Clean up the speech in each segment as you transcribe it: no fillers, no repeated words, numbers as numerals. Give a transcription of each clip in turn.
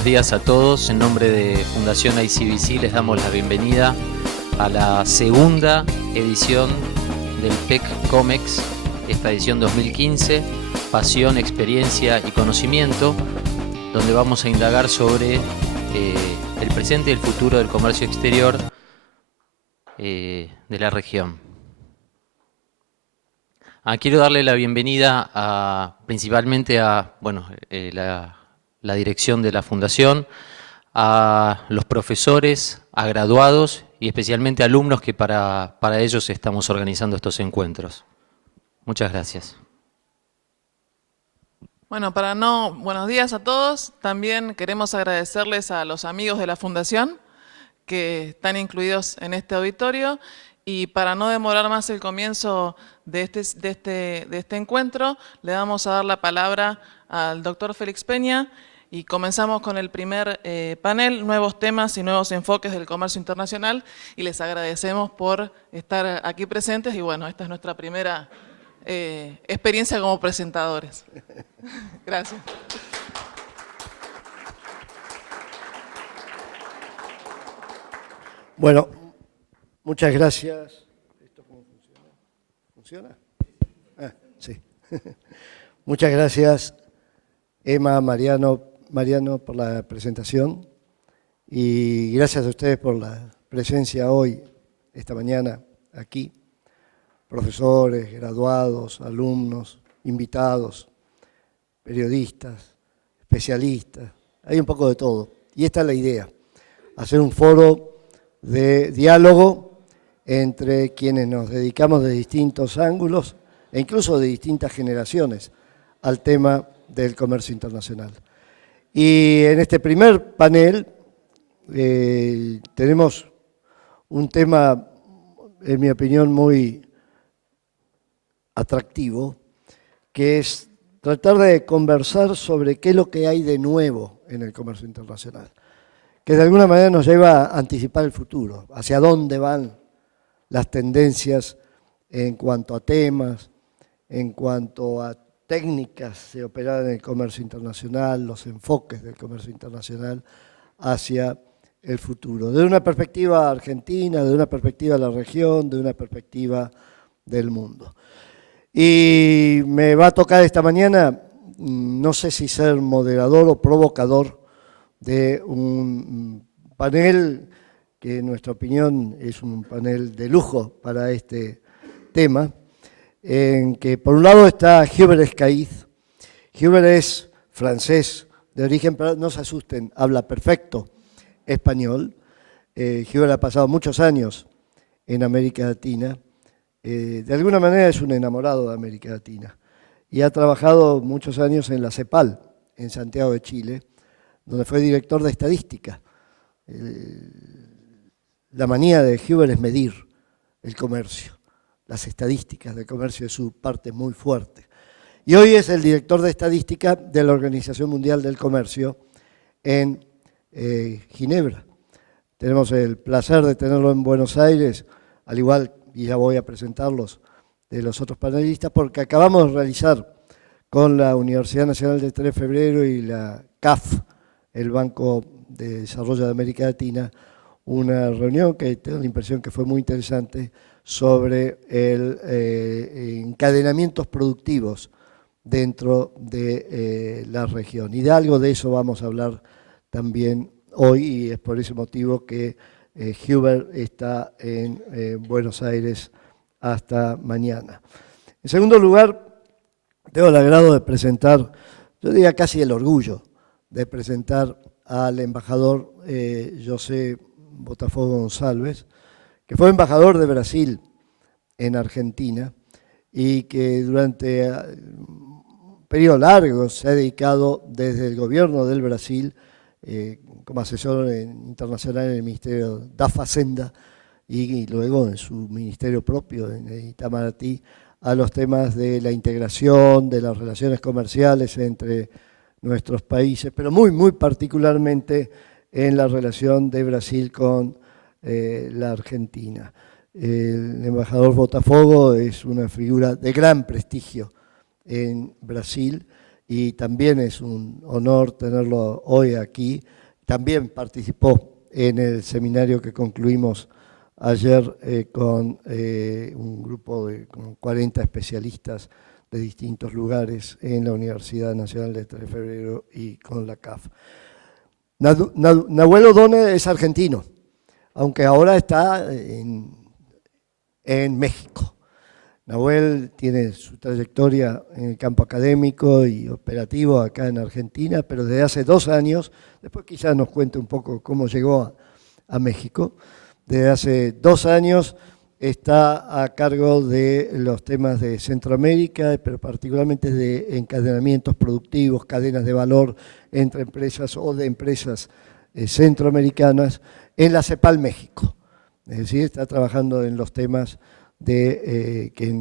buenos días a todos. En nombre de Fundación ICBC les damos la bienvenida a la segunda edición del PEC COMEX, esta edición 2015, Pasión, Experiencia y Conocimiento, donde vamos a indagar sobre el presente y el futuro del comercio exterior de la región. Quiero darle la bienvenida principalmente a la dirección de la Fundación, a los profesores, a graduados y especialmente a alumnos que para ellos estamos organizando estos encuentros. Muchas gracias. Bueno, buenos días a todos. También queremos agradecerles a los amigos de la Fundación que están incluidos en este auditorio. Y para no demorar más el comienzo de este encuentro, le vamos a dar la palabra al doctor Félix Peña y comenzamos con el primer panel, nuevos temas y nuevos enfoques del comercio internacional, y les agradecemos por estar aquí presentes y bueno, esta es nuestra primera experiencia como presentadores. Gracias. Bueno, muchas gracias. ¿Esto cómo funciona? ¿Funciona? Sí. Muchas gracias, Emma, Mariano, por la presentación, y gracias a ustedes por la presencia hoy, esta mañana, aquí. Profesores, graduados, alumnos, invitados, periodistas, especialistas, hay un poco de todo. Y esta es la idea, hacer un foro de diálogo entre quienes nos dedicamos de distintos ángulos e incluso de distintas generaciones al tema del comercio internacional. Y en este primer panel tenemos un tema, en mi opinión, muy atractivo, que es tratar de conversar sobre qué es lo que hay de nuevo en el comercio internacional, que de alguna manera nos lleva a anticipar el futuro, hacia dónde van las tendencias en cuanto a temas, en cuanto a técnicas de operar en el comercio internacional, los enfoques del comercio internacional hacia el futuro, desde una perspectiva argentina, de una perspectiva de la región, de una perspectiva del mundo. Y me va a tocar esta mañana, no sé si ser moderador o provocador de un panel que en nuestra opinión es un panel de lujo para este tema, en que por un lado está Hubert Escaiz. Hubert es francés de origen, pero no se asusten, habla perfecto español. Hubert ha pasado muchos años en América Latina. De alguna manera es un enamorado de América Latina y ha trabajado muchos años en la CEPAL, en Santiago de Chile, donde fue director de estadística. La manía de Hubert es medir el comercio. Las estadísticas del comercio es su parte muy fuerte. Y hoy es el director de estadística de la Organización Mundial del Comercio en Ginebra. Tenemos el placer de tenerlo en Buenos Aires, al igual, y ya voy a presentarlos, de los otros panelistas, porque acabamos de realizar con la Universidad Nacional de 3 de Febrero y la CAF, el Banco de Desarrollo de América Latina, una reunión que tengo la impresión que fue muy interesante sobre encadenamientos productivos dentro de la región. Y de algo de eso vamos a hablar también hoy, y es por ese motivo que Hubert está en Buenos Aires hasta mañana. En segundo lugar, tengo el agrado de presentar, yo diría casi el orgullo, de presentar al embajador José Botafogo González, que fue embajador de Brasil en Argentina y que durante un periodo largo se ha dedicado desde el gobierno del Brasil como asesor internacional en el Ministerio da Fazenda y luego en su ministerio propio, en Itamaraty, a los temas de la integración, de las relaciones comerciales entre nuestros países, pero muy particularmente en la relación de Brasil con la Argentina. El embajador Botafogo es una figura de gran prestigio en Brasil y también es un honor tenerlo hoy aquí. También participó en el seminario que concluimos ayer con un grupo de como 40 especialistas de distintos lugares en la Universidad Nacional de 3 de Febrero y con la CAF. Nahuel O'Donnell es argentino, aunque ahora está en México. Nahuel tiene su trayectoria en el campo académico y operativo acá en Argentina, pero desde hace 2 años, después quizás nos cuente un poco cómo llegó a México, desde hace 2 años está a cargo de los temas de Centroamérica, pero particularmente de encadenamientos productivos, cadenas de valor entre empresas o de empresas centroamericanas en la CEPAL México. Es decir, está trabajando en los temas que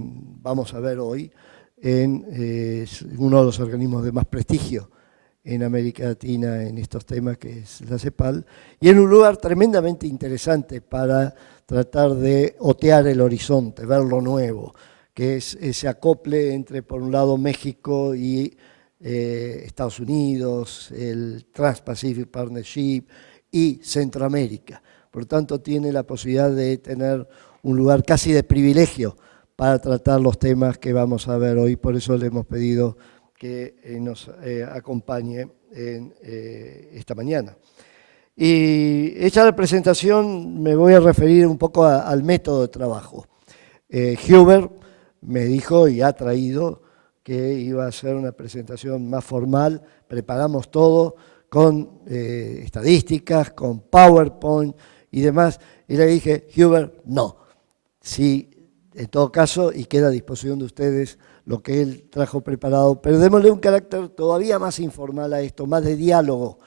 vamos a ver hoy en uno de los organismos de más prestigio en América Latina en estos temas, que es la CEPAL, y en un lugar tremendamente interesante para tratar de otear el horizonte, ver lo nuevo, que es ese acople entre, por un lado, México y Estados Unidos, el Trans-Pacific Partnership y Centroamérica. Por tanto, tiene la posibilidad de tener un lugar casi de privilegio para tratar los temas que vamos a ver hoy. Por eso le hemos pedido que nos acompañe esta mañana. Y hecha la presentación, me voy a referir un poco al método de trabajo. Hubert me dijo y ha traído que iba a hacer una presentación más formal. Preparamos todo con estadísticas, con PowerPoint y demás. Y le dije, Hubert, no. Sí, en todo caso, y queda a disposición de ustedes lo que él trajo preparado, pero démosle un carácter todavía más informal a esto, más de diálogo,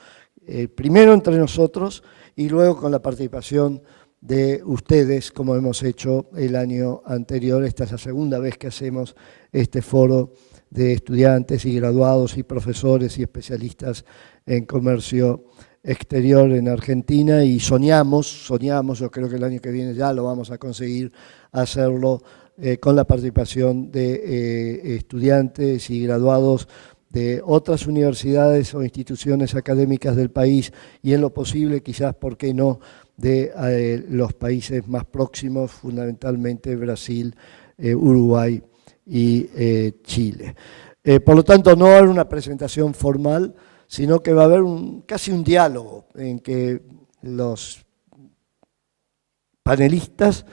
primero entre nosotros y luego con la participación de ustedes, como hemos hecho el año anterior. Esta es la segunda vez que hacemos este foro de estudiantes y graduados y profesores y especialistas en comercio exterior en Argentina, y soñamos, yo creo que el año que viene ya lo vamos a conseguir, hacerlo con la participación de estudiantes y graduados de otras universidades o instituciones académicas del país y en lo posible, quizás, ¿por qué no?, de los países más próximos, fundamentalmente Brasil, Uruguay y Chile. Por lo tanto, no va a haber una presentación formal, sino que va a haber casi un diálogo en que los panelistas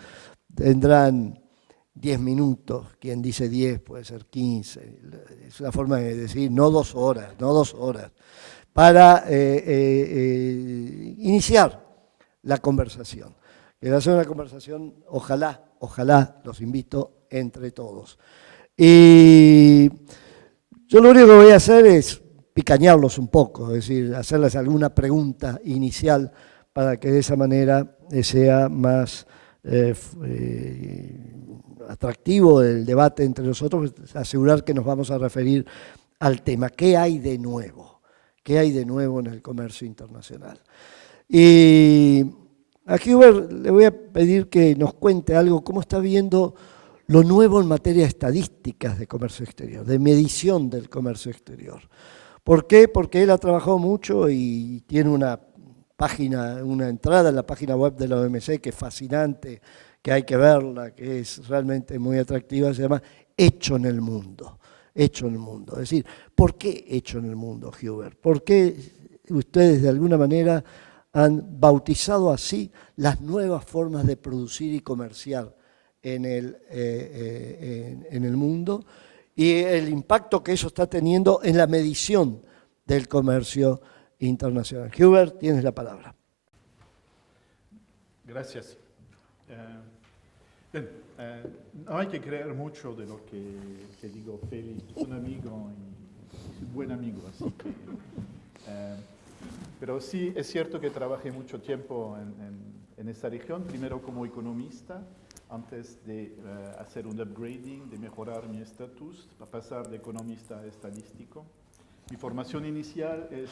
tendrán 10 minutos, quien dice 10 puede ser 15, es una forma de decir no 2 horas, para iniciar la conversación. Que va a ser una conversación, ojalá, los invito entre todos. Y yo lo único que voy a hacer es picañarlos un poco, es decir, hacerles alguna pregunta inicial para que de esa manera sea más atractivo el debate entre nosotros, asegurar que nos vamos a referir al tema. ¿Qué hay de nuevo? ¿Qué hay de nuevo en el comercio internacional? Y a Hubert le voy a pedir que nos cuente algo, cómo está viendo lo nuevo en materia de estadísticas de comercio exterior, de medición del comercio exterior. ¿Por qué? Porque él ha trabajado mucho y tiene una página, una entrada en la página web de la OMC que es fascinante, que hay que verla, que es realmente muy atractiva, se llama Hecho en el Mundo. Hecho en el Mundo. Es decir, ¿por qué Hecho en el Mundo, Hubert? ¿Por qué ustedes de alguna manera han bautizado así las nuevas formas de producir y comerciar en el mundo y el impacto que eso está teniendo en la medición del comercio internacional? Hubert, tienes la palabra. Gracias. No hay que creer mucho de lo que digo Félix, es un amigo y un buen amigo, así que, pero sí es cierto que trabajé mucho tiempo en esta región, primero como economista, antes de hacer un upgrading, de mejorar mi estatus, para pasar de economista a estadístico. Mi formación inicial es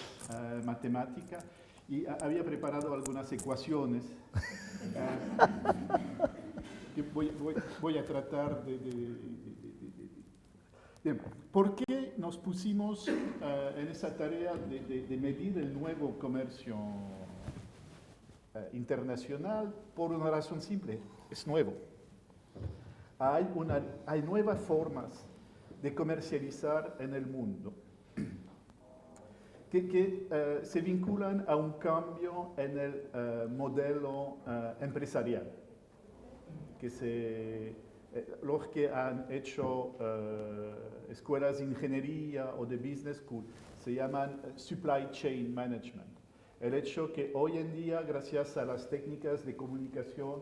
matemática y había preparado algunas ecuaciones. Voy a tratar de Bien, ¿por qué nos pusimos en esa tarea de medir el nuevo comercio internacional? Por una razón simple, es nuevo. Hay nuevas formas de comercializar en el mundo que se vinculan a un cambio en el modelo empresarial, los que han hecho escuelas de ingeniería o de business school se llaman supply chain management. El hecho que hoy en día, gracias a las técnicas de comunicación,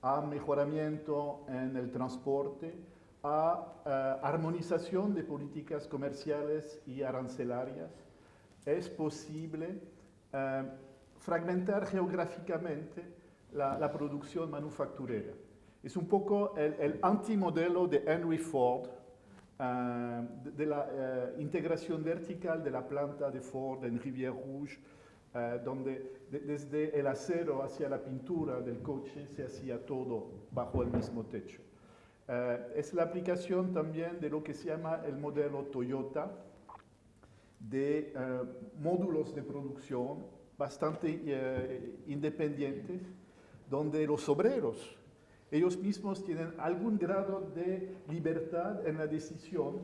a mejoramiento en el transporte, a armonización de políticas comerciales y arancelarias, es posible fragmentar geográficamente la producción manufacturera. Es un poco el antimodelo de Henry Ford, de la integración vertical de la planta de Ford en Rivière Rouge, donde desde el acero hacia la pintura del coche se hacía todo bajo el mismo techo. Es la aplicación también de lo que se llama el modelo Toyota, de módulos de producción bastante independientes, donde los obreros, ellos mismos tienen algún grado de libertad en la decisión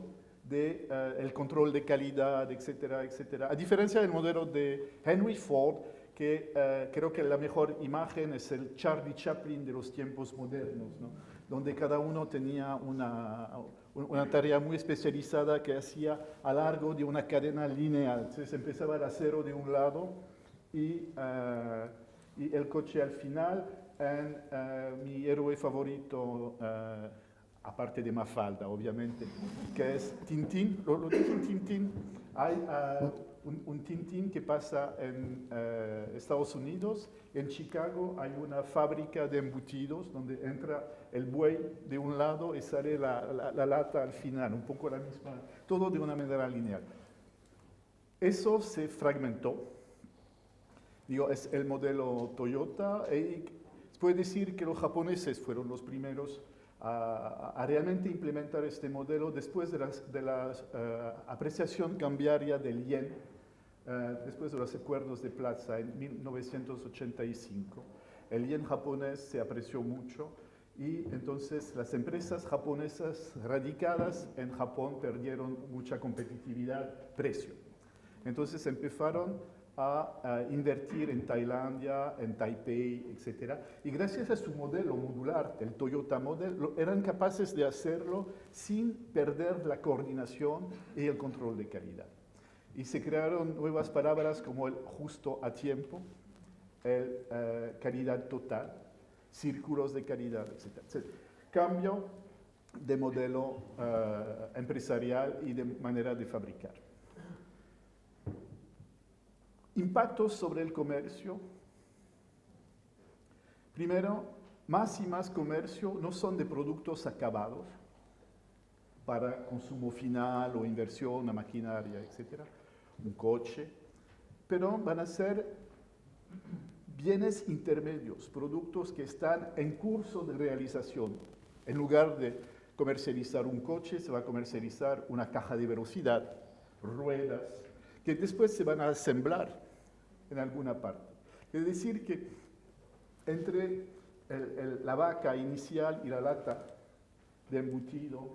del control de calidad, etcétera, etcétera. A diferencia del modelo de Henry Ford, que creo que la mejor imagen es el Charlie Chaplin de los tiempos modernos, ¿no? Donde cada uno tenía una tarea muy especializada que hacía a lo largo de una cadena lineal. Entonces empezaba el acero de un lado y el coche al final. Mi héroe favorito, aparte de Mafalda, obviamente, que es Tintín. ¿Lo dicen Tintín? Hay un Tintín que pasa en Estados Unidos. En Chicago hay una fábrica de embutidos donde entra el buey de un lado y sale la lata al final, un poco la misma, todo de una manera lineal. Eso se fragmentó. Digo, es el modelo Toyota. Se puede decir que los japoneses fueron los primeros a realmente implementar este modelo después de la apreciación cambiaria del yen, después de los acuerdos de Plaza en 1985. El yen japonés se apreció mucho y entonces las empresas japonesas radicadas en Japón perdieron mucha competitividad, precio. Entonces empezaron a invertir en Tailandia, en Taipei, etc. Y gracias a su modelo modular, el Toyota Model, eran capaces de hacerlo sin perder la coordinación y el control de calidad. Y se crearon nuevas palabras como el justo a tiempo, el calidad total, círculos de calidad, etc. Cambio de modelo empresarial y de manera de fabricar. Impactos sobre el comercio. Primero, más y más comercio no son de productos acabados para consumo final o inversión, una maquinaria, etc. Un coche, pero van a ser bienes intermedios, productos que están en curso de realización. En lugar de comercializar un coche, se va a comercializar una caja de velocidad, ruedas, que después se van a asemblar en alguna parte. Es decir, que entre la vaca inicial y la lata de embutido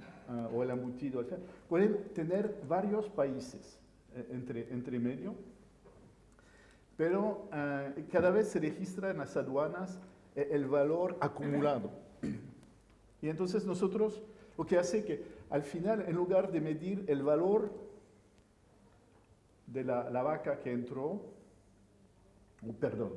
o el embutido, pueden tener varios países entre medio, pero cada vez se registra en las aduanas el valor acumulado. Y entonces nosotros lo que hace que al final, en lugar de medir el valor de la vaca que entró, perdón,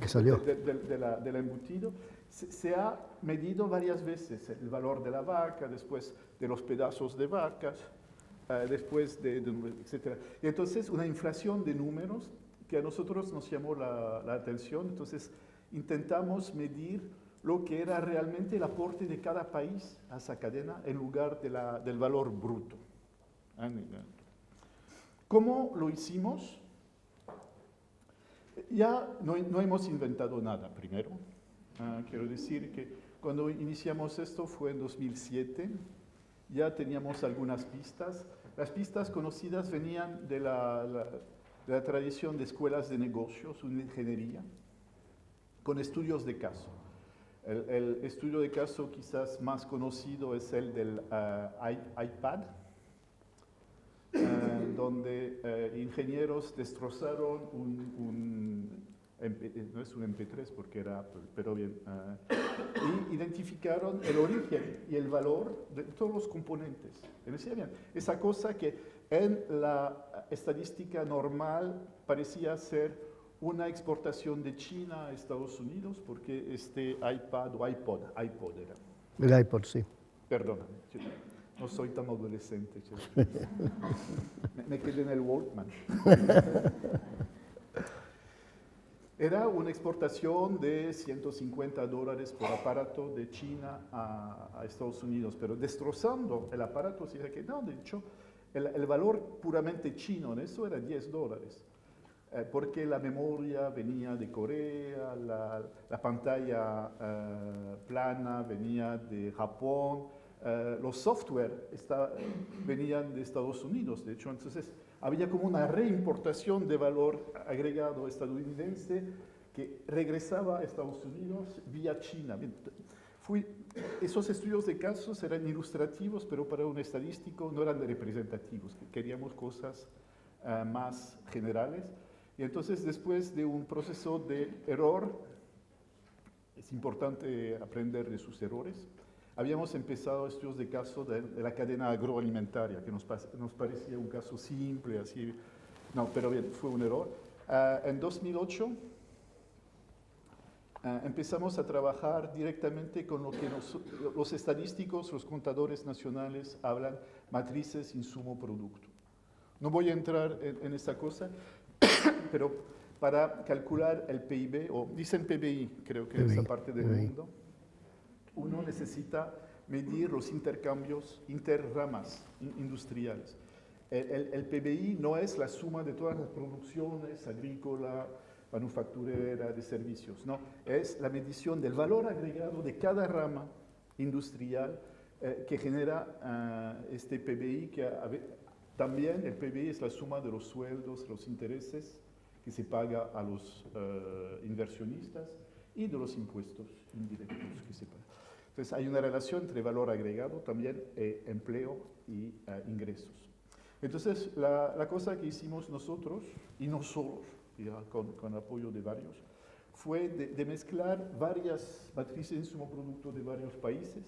que salió. del embutido, se ha medido varias veces el valor de la vaca, después de los pedazos de vacas, después etc. Y entonces una inflación de números que a nosotros nos llamó la atención. Entonces intentamos medir lo que era realmente el aporte de cada país a esa cadena en lugar del valor bruto. ¿Cómo lo hicimos? Ya no hemos inventado nada, primero. Quiero decir que cuando iniciamos esto fue en 2007 ya teníamos algunas pistas. Las pistas conocidas venían de la tradición de escuelas de negocios, una ingeniería, con estudios de caso. El estudio de caso quizás más conocido es el del iPad, donde ingenieros destrozaron no es un MP3 porque era, pero bien, y identificaron el origen y el valor de todos los componentes. Decía, bien, esa cosa que en la estadística normal parecía ser una exportación de China a Estados Unidos, porque este iPad o iPod era. El iPod, sí. Perdóname, no soy tan adolescente. Me quedé en el Walkman. Era una exportación de $150 por aparato de China a Estados Unidos, pero destrozando el aparato, se dice que no, de hecho, el valor puramente chino en eso era $10. Porque la memoria venía de Corea, la pantalla plana venía de Japón, los software venían de Estados Unidos. De hecho, entonces había como una reimportación de valor agregado estadounidense que regresaba a Estados Unidos vía China. Esos estudios de casos eran ilustrativos, pero para un estadístico no eran representativos. Queríamos cosas más generales. Y entonces, después de un proceso de error, es importante aprender de sus errores. Habíamos empezado estudios de caso de la cadena agroalimentaria, que nos parecía un caso simple, así. No, pero bien, fue un error. En 2008 empezamos a trabajar directamente con lo que los estadísticos, los contadores nacionales hablan, matrices, insumo, producto. No voy a entrar en esta cosa, pero para calcular el PIB, o dicen PBI, creo que en esa parte del mundo, uno necesita medir los intercambios interramas industriales. El PBI no es la suma de todas las producciones agrícola, manufacturera, de servicios, no, es la medición del valor agregado de cada rama industrial que genera este PBI, que también el PBI es la suma de los sueldos, los intereses que se paga a los inversionistas y de los impuestos indirectos que se pagan. Entonces hay una relación entre valor agregado, también empleo y ingresos. Entonces la cosa que hicimos nosotros, y no solos, ya con apoyo de varios, fue de mezclar varias matrices de insumo producto de varios países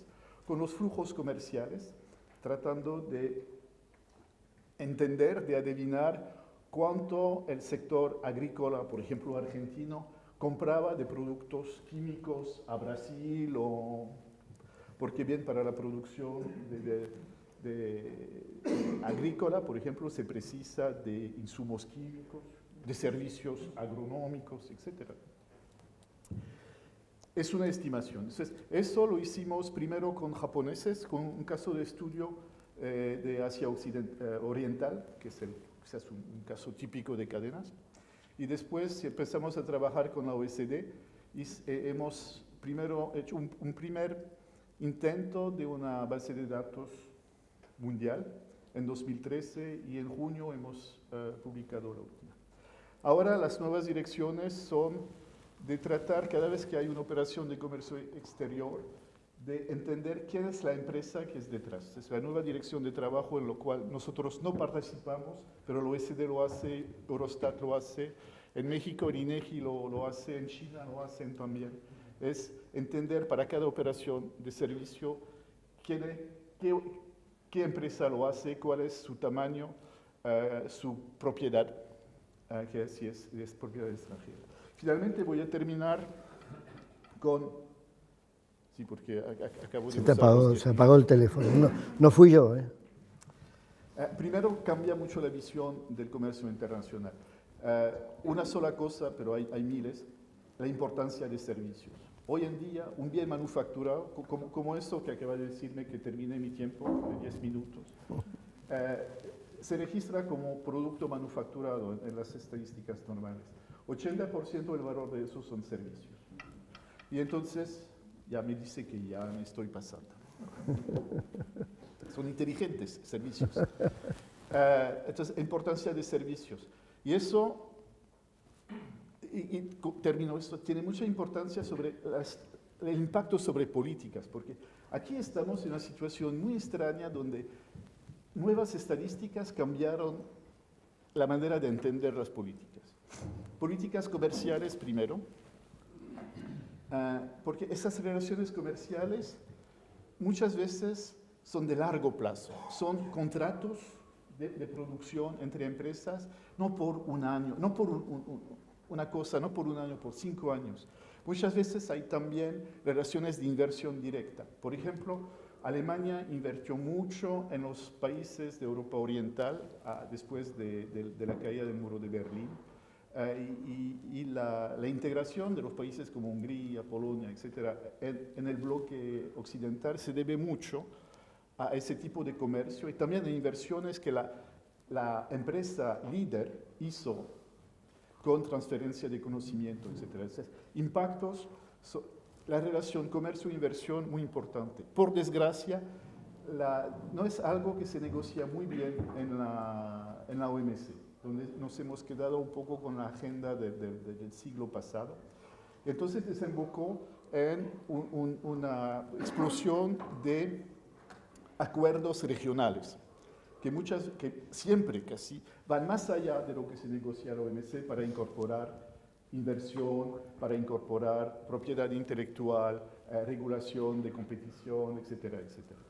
con los flujos comerciales, tratando de entender, de adivinar cuánto el sector agrícola, por ejemplo argentino, compraba de productos químicos a Brasil, porque bien para la producción agrícola, por ejemplo, se precisa de insumos químicos, de servicios agronómicos, etc. Es una estimación. Entonces, eso lo hicimos primero con japoneses, con un caso de estudio de Asia Oriental, que es quizás un caso típico de cadenas. Y después empezamos a trabajar con la OECD y hemos primero hecho un primer intento de una base de datos mundial en 2013 y en junio hemos publicado la última. Ahora las nuevas direcciones son de tratar, cada vez que hay una operación de comercio exterior, de entender quién es la empresa que es detrás. Es la nueva dirección de trabajo en la cual nosotros no participamos, pero la OECD lo hace, Eurostat lo hace, en México el INEGI lo hace, en China lo hacen también. Es entender para cada operación de servicio qué empresa lo hace, cuál es su tamaño, su propiedad, que si es propiedad extranjera. Finalmente voy a terminar con... Sí, porque acabo de... Se apagó el teléfono. No fui yo. Primero, cambia mucho la visión del comercio internacional. Una sola cosa, pero hay miles, la importancia de servicios. Hoy en día, un bien manufacturado, como esto que acaba de decirme que termine mi tiempo de 10 minutos, se registra como producto manufacturado en las estadísticas normales. 80% del valor de eso son servicios. Y entonces, ya me dice que ya me estoy pasando. son inteligentes servicios. Entonces, la importancia de servicios. Y eso, termino esto, tiene mucha importancia sobre el impacto sobre políticas, porque aquí estamos en una situación muy extraña donde nuevas estadísticas cambiaron la manera de entender las políticas. Políticas comerciales primero, porque esas relaciones comerciales muchas veces son de largo plazo, son contratos de producción entre empresas, no por un año, no por una cosa, no por un año, por 5 años. Muchas veces hay también relaciones de inversión directa. Por ejemplo, Alemania invirtió mucho en los países de Europa Oriental después de la caída del muro de Berlín. Y la integración de los países como Hungría, Polonia, etc., en el bloque occidental se debe mucho a ese tipo de comercio y también de inversiones que la empresa líder hizo con transferencia de conocimiento, etc. Entonces, impactos, la relación comercio-inversión muy importante. Por desgracia, no es algo que se negocia muy bien en la OMC, donde nos hemos quedado un poco con la agenda del siglo pasado. Entonces desembocó en una explosión de acuerdos regionales, que siempre casi van más allá de lo que se negocia en la OMC para incorporar inversión, para incorporar propiedad intelectual, regulación de competición, etcétera, etcétera.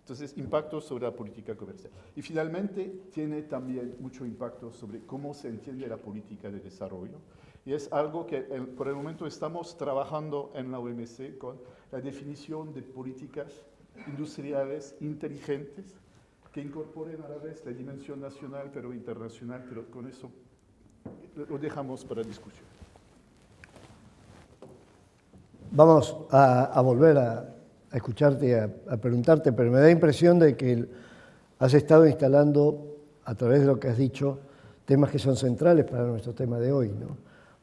Entonces, impacto sobre la política comercial. Y finalmente, tiene también mucho impacto sobre cómo se entiende la política de desarrollo. Y es algo que por el momento estamos trabajando en la OMC con la definición de políticas industriales inteligentes que incorporen a la vez la dimensión nacional pero internacional, pero con eso lo dejamos para discusión. Vamos a volver a escucharte, a preguntarte, pero me da la impresión de que has estado instalando, a través de lo que has dicho, temas que son centrales para nuestro tema de hoy, ¿no?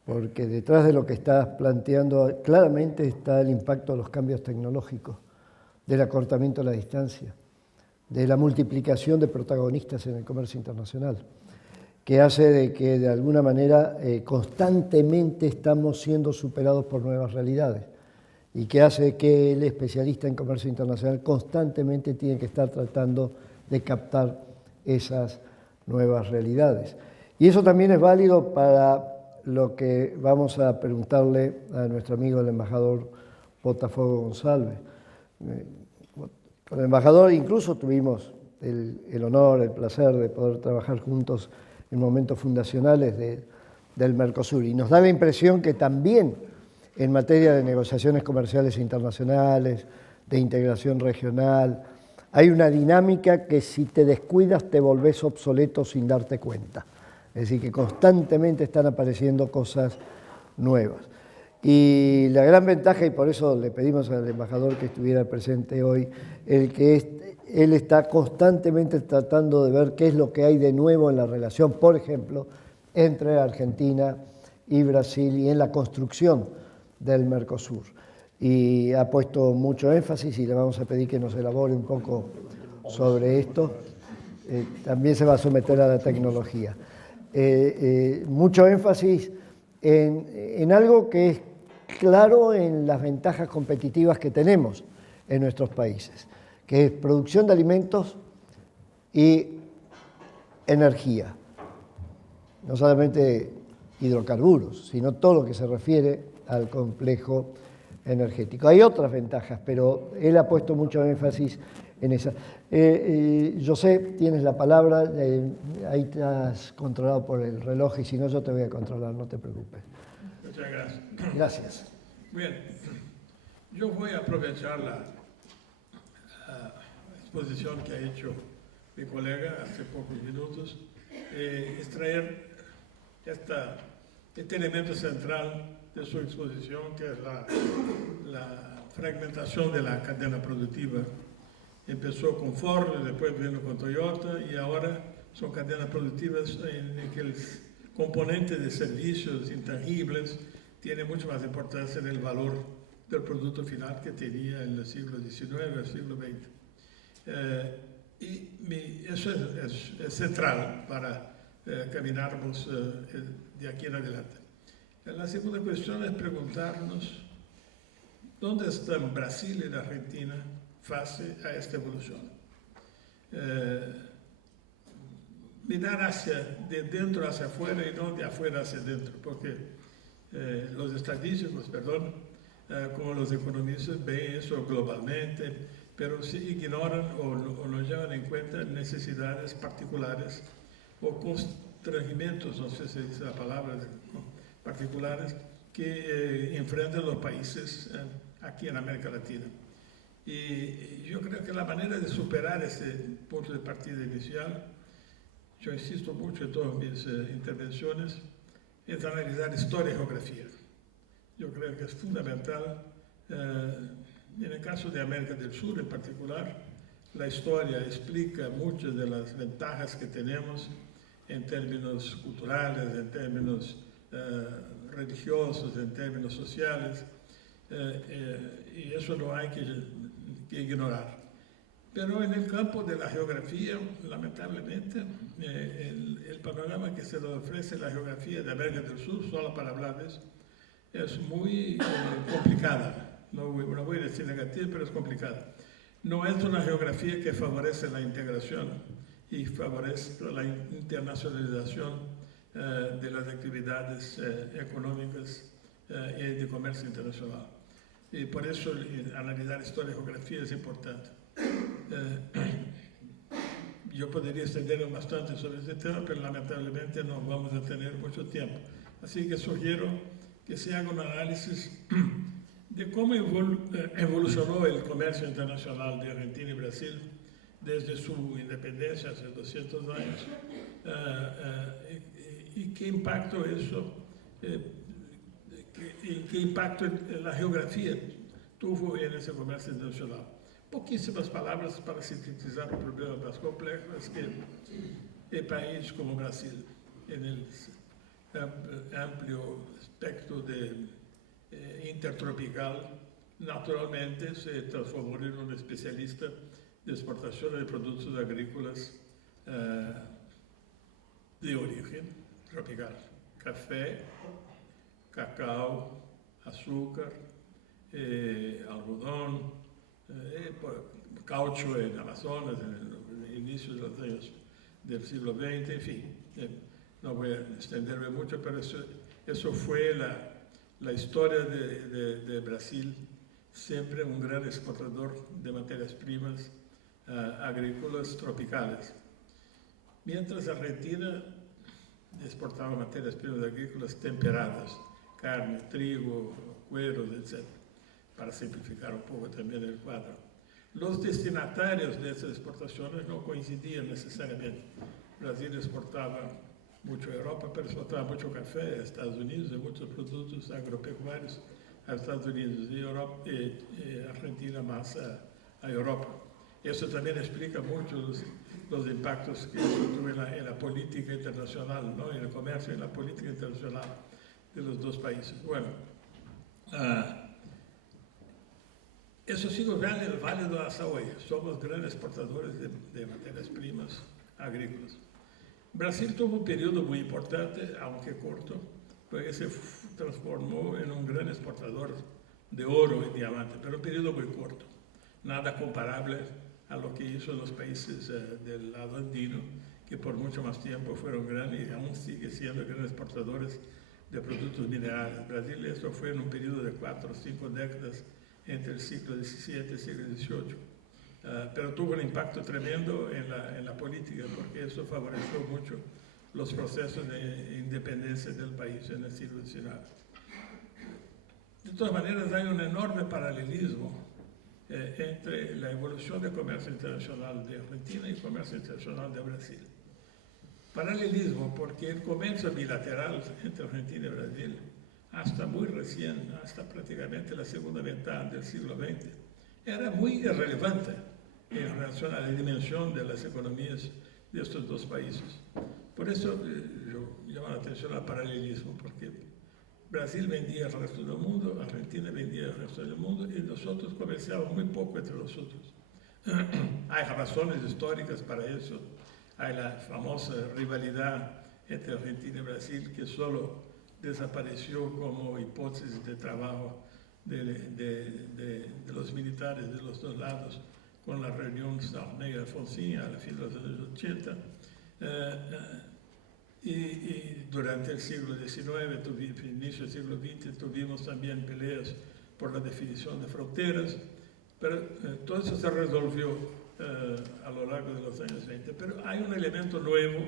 Porque detrás de lo que estás planteando claramente está el impacto de los cambios tecnológicos, del acortamiento de la distancia, de la multiplicación de protagonistas en el comercio internacional, que hace de que de alguna manera constantemente estamos siendo superados por nuevas realidades y que hace que el especialista en comercio internacional constantemente tiene que estar tratando de captar esas nuevas realidades. Y eso también es válido para lo que vamos a preguntarle a nuestro amigo el embajador Botafogo González. Con el embajador incluso tuvimos el honor, el placer de poder trabajar juntos en momentos fundacionales del Mercosur. Y nos da la impresión que también en materia de negociaciones comerciales internacionales, de integración regional, hay una dinámica que si te descuidas te volvés obsoleto sin darte cuenta. Es decir, que constantemente están apareciendo cosas nuevas. Y la gran ventaja, y por eso le pedimos al embajador que estuviera presente hoy, él está constantemente tratando de ver qué es lo que hay de nuevo en la relación, por ejemplo, entre Argentina y Brasil y en la construcción del Mercosur. Y ha puesto mucho énfasis y le vamos a pedir que nos elabore un poco sobre esto. También se va a someter a la tecnología. Mucho énfasis en algo que es claro en las ventajas competitivas que tenemos en nuestros países, que es producción de alimentos y energía. No solamente hidrocarburos, sino todo lo que se refiere al complejo energético. Hay otras ventajas, pero él ha puesto mucho énfasis en esa. José, tienes la palabra, ahí te has controlado por el reloj y si no yo te voy a controlar, no te preocupes. Muchas gracias. Gracias. Bien, yo voy a aprovechar la exposición que ha hecho mi colega hace pocos minutos, extraer este elemento central de su exposición, que es la fragmentación de la cadena productiva. Empezó con Ford, después vino con Toyota y ahora son cadenas productivas en que el componente de servicios intangibles tiene mucho más importancia en el valor del producto final que tenía en el siglo XIX, el siglo XX. Eso es central para caminarmos de aquí en adelante. La segunda cuestión es preguntarnos dónde están Brasil y la Argentina face a esta evolución. Mirar de dentro hacia afuera y no de afuera hacia dentro, porque los estadísticos, como los economistas ven eso globalmente, pero se ignoran o no llevan en cuenta necesidades particulares o constreñimientos, no sé si dice la palabra, particulares que enfrentan los países aquí en América Latina. Y yo creo que la manera de superar ese punto de partida inicial, yo insisto mucho en todas mis intervenciones, es analizar historia y geografía. Yo creo que es fundamental, en el caso de América del Sur en particular, la historia explica muchas de las ventajas que tenemos en términos culturales, en términos religiosos, en términos sociales, y eso no hay que ignorar. Pero en el campo de la geografía, lamentablemente, el panorama que se nos ofrece la geografía de América del Sur, solo para hablar de eso, es muy complicada. No voy a decir negativa, pero es complicada. No es una geografía que favorece la integración y favorece la internacionalización de las actividades económicas y de comercio internacional. Y por eso analizar historia y geografía es importante. Yo podría extenderme bastante sobre este tema, pero lamentablemente no vamos a tener mucho tiempo. Así que sugiero que se haga un análisis de cómo evolucionó el comercio internacional de Argentina y Brasil desde su independencia hace 200 años y qué impacto eso, qué impacto la geografía tuvo en ese comercio internacional. Pouquíssimas palavras para sintetizar o problema mais complexo que el país como Brasil, en el amplio espectro de intertropical, naturalmente se transformó en un especialista de exportación de productos agrícolas de origen tropical. Café, cacao, azúcar, algodón, caucho en Amazonas, en el inicio de los años del siglo XX, en fin. No voy a extenderme mucho, pero eso fue la historia de Brasil, siempre un gran exportador de materias primas agrícolas tropicales. Mientras Argentina exportaba materias primas agrícolas temperadas, carne, trigo, cueros, etc., para simplificar un poco también el cuadro. Los destinatarios de esas exportaciones no coincidían necesariamente. Brasil exportaba mucho a Europa, pero exportaba mucho café a Estados Unidos y muchos productos agropecuarios a Estados Unidos y Argentina más a Europa. Eso también explica mucho los impactos que tuvo en la política internacional, ¿no? En el comercio y en la política internacional de los dos países. Bueno, eso sí es válido hasta hoy. Somos grandes exportadores de materias primas agrícolas. Brasil tuvo un periodo muy importante, aunque corto, porque se transformó en un gran exportador de oro y diamante, pero un periodo muy corto. Nada comparable a lo que hizo los países del lado andino, que por mucho más tiempo fueron grandes y aún sigue siendo grandes exportadores de productos minerales. Brasil, eso fue en un periodo de 4 o 5 décadas entre el siglo XVII y el siglo XVIII. Pero tuvo un impacto tremendo en la política, porque eso favoreció mucho los procesos de independencia del país en el siglo XIX. De todas maneras, hay un enorme paralelismo entre la evolución del comercio internacional de Argentina y el comercio internacional de Brasil. Paralelismo porque el comercio bilateral entre Argentina y Brasil, hasta muy recién, hasta prácticamente la segunda mitad del siglo XX, era muy irrelevante en relación a la dimensión de las economías de estos dos países. Por eso yo llamo la atención al paralelismo, porque Brasil vendía al resto del mundo, Argentina vendía al resto del mundo y nosotros comerciábamos muy poco entre nosotros. Hay razones históricas para eso. Hay la famosa rivalidad entre Argentina y Brasil, que solo desapareció como hipótesis de trabajo de los militares de los dos lados con la reunión Sarney y Alfonsín a fin de los años 80. Y durante el siglo XIX, inicio del siglo XX, tuvimos también peleas por la definición de fronteras, pero todo eso se resolvió a lo largo de los años 20. Pero hay un elemento nuevo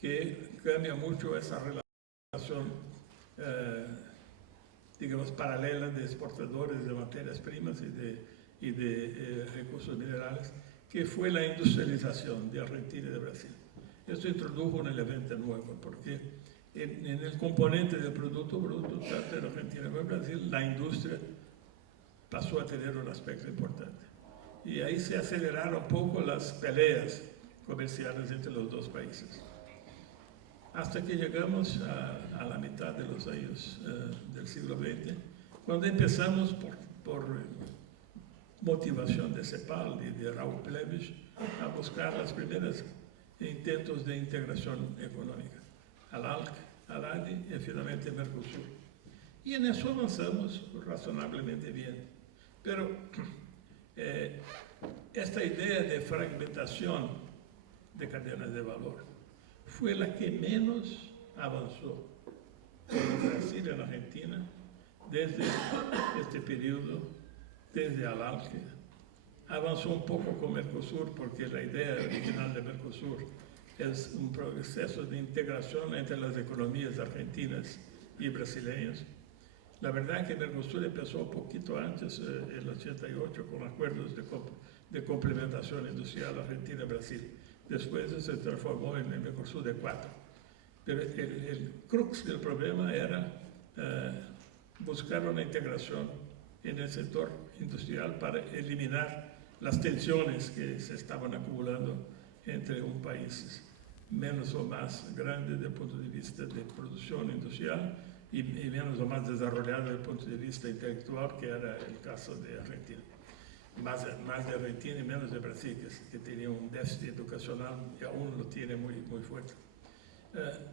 que cambia mucho esa relación, digamos, paralela de exportadores de materias primas y de recursos minerales, que fue la industrialización de Argentina y de Brasil. Esto introdujo un elemento nuevo, porque en el componente del Producto tanto en Argentina como en Brasil, la industria pasó a tener un aspecto importante. Y ahí se aceleraron un poco las peleas comerciales entre los dos países. Hasta que llegamos a la mitad de los años del siglo XX, cuando empezamos por motivación de CEPAL y de Raúl Plebich a buscar las primeras intentos de integración económica, al ALC, al ADI y finalmente Mercosur. Y en eso avanzamos razonablemente bien. Pero esta idea de fragmentación de cadenas de valor fue la que menos avanzó en Brasil y en Argentina desde este periodo, desde al ALC. Avanzó un poco con Mercosur, porque la idea original de Mercosur es un proceso de integración entre las economías argentinas y brasileñas. La verdad es que Mercosur empezó un poquito antes, en el 88, con acuerdos de complementación industrial Argentina-Brasil. Después se transformó en el Mercosur de 4. Pero el crux del problema era buscar una integración en el sector industrial para eliminar las tensiones que se estaban acumulando entre un país menos o más grande desde el punto de vista de producción industrial y menos o más desarrollado desde el punto de vista intelectual, que era el caso de Argentina. Más de Argentina y menos de Brasil, que tenía un déficit educacional y aún lo tiene muy, muy fuerte.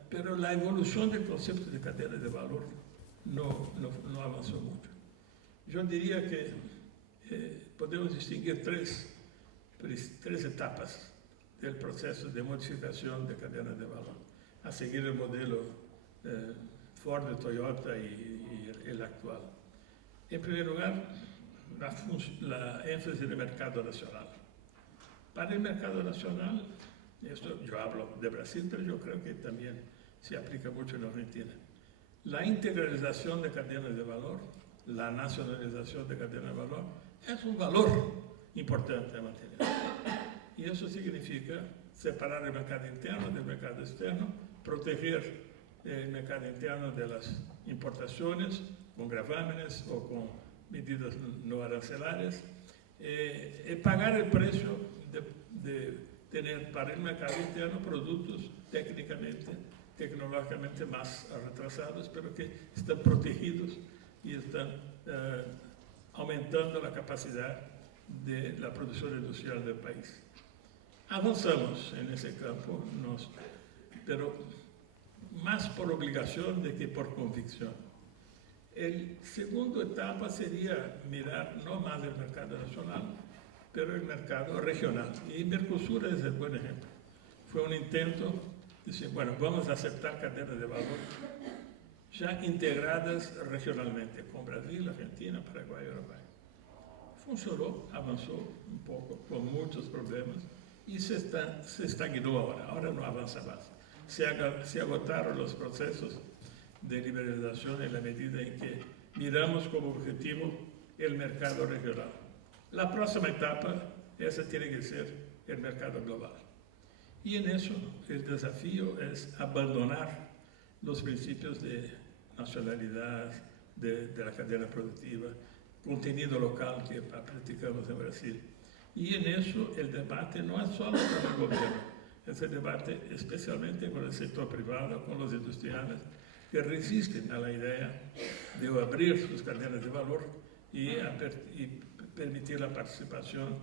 Pero la evolución del concepto de cadena de valor no avanzó mucho. Yo diría que podemos distinguir tres etapas del proceso de modificación de cadenas de valor, a seguir el modelo Ford, Toyota y el actual. En primer lugar, la énfasis del mercado nacional. Para el mercado nacional, esto yo hablo de Brasil, pero yo creo que también se aplica mucho en Argentina. La integralización de cadenas de valor, la nacionalización de cadenas de valor, es un valor importante a mantener. Y eso significa separar el mercado interno del mercado externo, proteger el mercado interno de las importaciones con gravámenes o con medidas no arancelarias, pagar el precio de tener para el mercado interno productos técnicamente, tecnológicamente más retrasados, pero que están protegidos y están aumentando la capacidad de la producción industrial del país. Avanzamos en ese campo, pero más por obligación de que por convicción. El segundo etapa sería mirar no más el mercado nacional, pero el mercado regional. Y Mercosur es el buen ejemplo. Fue un intento de decir, bueno, vamos a aceptar cadenas de valor ya integradas regionalmente, con Brasil, Argentina, Paraguay y Uruguay. Funcionó, avanzó un poco, con muchos problemas, y se estagnó ahora no avanza más. Se agotaron los procesos de liberalización en la medida en que miramos como objetivo el mercado regional. La próxima etapa, esa tiene que ser el mercado global. Y en eso el desafío es abandonar los principios de nacionalidad, de la cadena productiva, contenido local que practicamos en Brasil. Y en eso el debate no es solo con el gobierno, es el debate especialmente con el sector privado, con los industriales, que resisten a la idea de abrir sus cadenas de valor y permitir la participación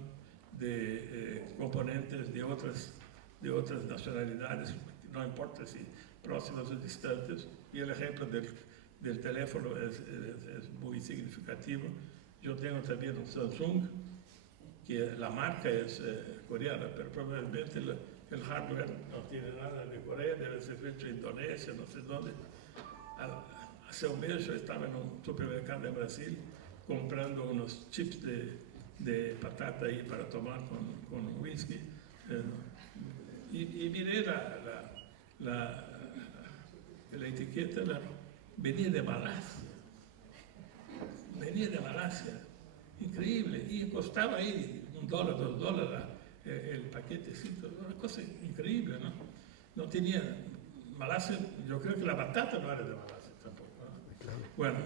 componentes de otras nacionalidades, no importa si próximas o distantes, y el ejemplo del teléfono es muy significativo. Yo tengo también un Samsung, que la marca es coreana, pero probablemente el hardware no tiene nada de Corea, debe ser hecho en Indonesia, no sé dónde. Hace un mes yo estaba en un supermercado de Brasil comprando unos chips de patata ahí para tomar con whisky. Y miré la etiqueta, venía de Malasia. Venía de Malasia. Increíble. Y costaba ahí $1, $2 el paquetecito. Una cosa increíble, ¿no? No tenía... Malasia, yo creo que la batata no era de Malasia tampoco, ¿no? Bueno,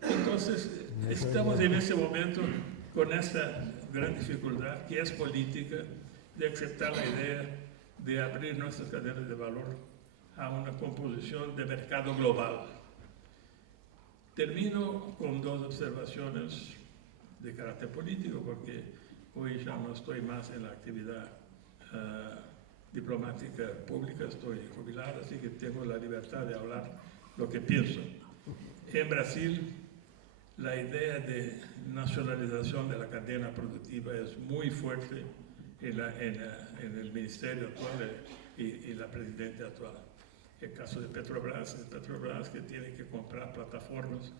entonces estamos en ese momento con esta gran dificultad que es política de aceptar la idea de abrir nuestras cadenas de valor a una composición de mercado global. Termino con dos observaciones de carácter político, porque hoy ya no estoy más en la actividad diplomática pública, estoy jubilado, así que tengo la libertad de hablar lo que pienso. En Brasil, la idea de nacionalización de la cadena productiva es muy fuerte en el ministerio actual y la presidenta actual. El caso de Petrobras que tiene que comprar plataformas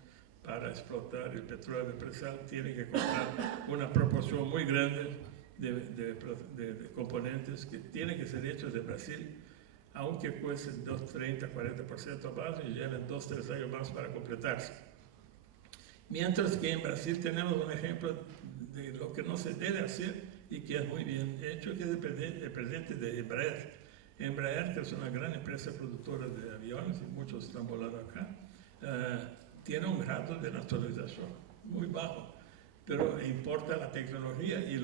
para explotar el petróleo empresarial, tiene que comprar una proporción muy grande de componentes que tienen que ser hechos de Brasil, aunque cuesten 30, 40% más y lleven 2, 3 años más para completarse. Mientras que en Brasil tenemos un ejemplo de lo que no se debe hacer y que es muy bien hecho, que es el presidente de Embraer. Embraer, que es una gran empresa productora de aviones, y muchos están volando acá, tiene un grado de nacionalización muy bajo, pero importa la tecnología y